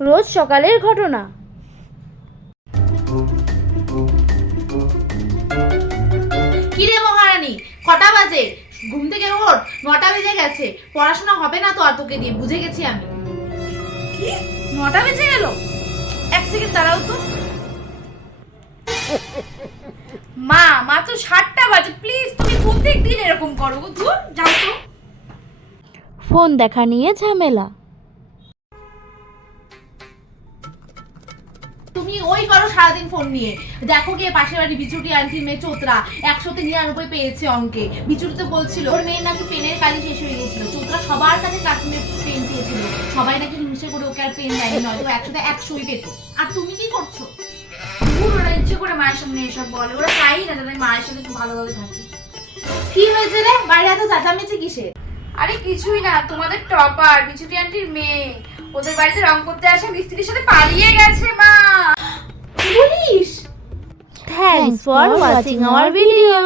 রোজ সকালের ঘটনা। কিরে মহারানী, কটা বাজে? ঘুম থেকে ওঠ, 9টা বেজে গেছে। পড়াশোনা হবে না তো আর তোকে দিয়ে, বুঝে গেছি আমি। কি 9টা বেজে গেল? এক সেকেন্ড দাঁড়াও তো। মা মাত্র 7টা বাজে, প্লিজ তুমি প্রত্যেকদিন এরকম করো গো। দূর যাও তো। ফোন দেখা নিয়ে ঝামেলা। তুমি ওই করো সারাদিন ফোন নিয়ে। দেখো গিয়ে পাশের বাড়ি বিচুটি আন্টির মেয়ে চোত্রা 199 পেয়েছে অঙ্কে। বিচুটি তো বলছিল ওর মেয়ের নাকি পেনের কালি শেষ হয়ে গেছিল। চোত্রা সবার কাছে ক্লাসমেট পেন চেয়েছিল, সবাই নাকি হিংসে করে ওকে আর পেন দেয়নি, নয়তো 100ই পেত। আর তুমি কি করছো? ওরা ইচ্ছে করে মায়ের সামনে এসব বলে, ওরা চাই না যাতে মায়ের সাথে খুব ভালোভাবে থাকি। কি হয়েছে রে, বাইরে এত চেঁচামেচি কিসের? আরে কিছুই না, তোমাদের টপার বিচুটি আন্টির মেয়ে ওদের বাড়িতে রং করতে আসা মিস্ত্রির সাথে পালিয়ে গেছে মা। Police? Thanks for watching our video.